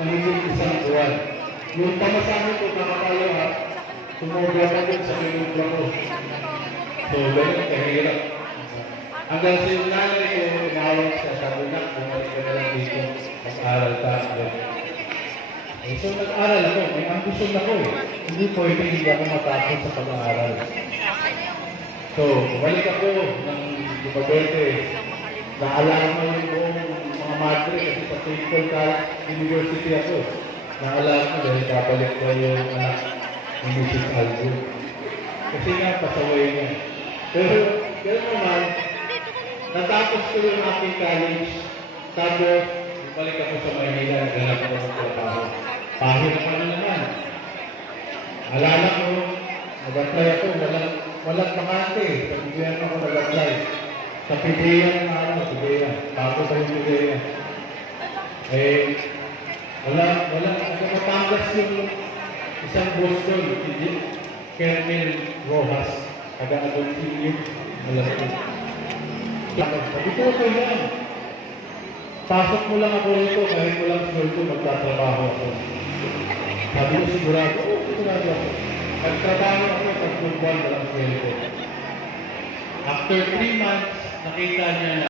mahigit isang buwan. Yung pamasahe ko, nakakalo ha, tumubra ka din sa pinubra ko. So, ganun, kahirap. Hanggang sa yung nanay ko, inawag siya, sabi na, bumalik ka na lang dito, mag-aral ka. So, nag-aral ako, may ambisyon ako eh. Hindi pwede hindi ako matapos sa pag-aaral. So, bumalik ako ng Dubagete. Naalala mo yung buong mga madre kasi sa St. Paul University ako. Naalala mo dahil babalik ko yung anak ni Mrs. Aldo. Kasi nga, pasaway niya. Pero naman, natapos ko yung aking college. Tapos, balik ako sa Manila, naghanap ako ng trabaho. Pahit pa naman. Alala ko, nag-apply ako, walang bakante. Sa gobyerno ako nag-apply. Sa PDEA na ako, PDEA. Tapos sa PDEA. Wala, nagpapangas yung isang boss doon, Colonel Rojas, taga-Agoncillo, Malasco. Sabi ko, okay yan. Pasok mo lang ako rito, kahit mo lang sweldo, magtatrabaho ako. Sabi ko, sigurado ako. Nagtrabaho ako, 3 buwan, walang sweldo. After 3 months, nakita niya na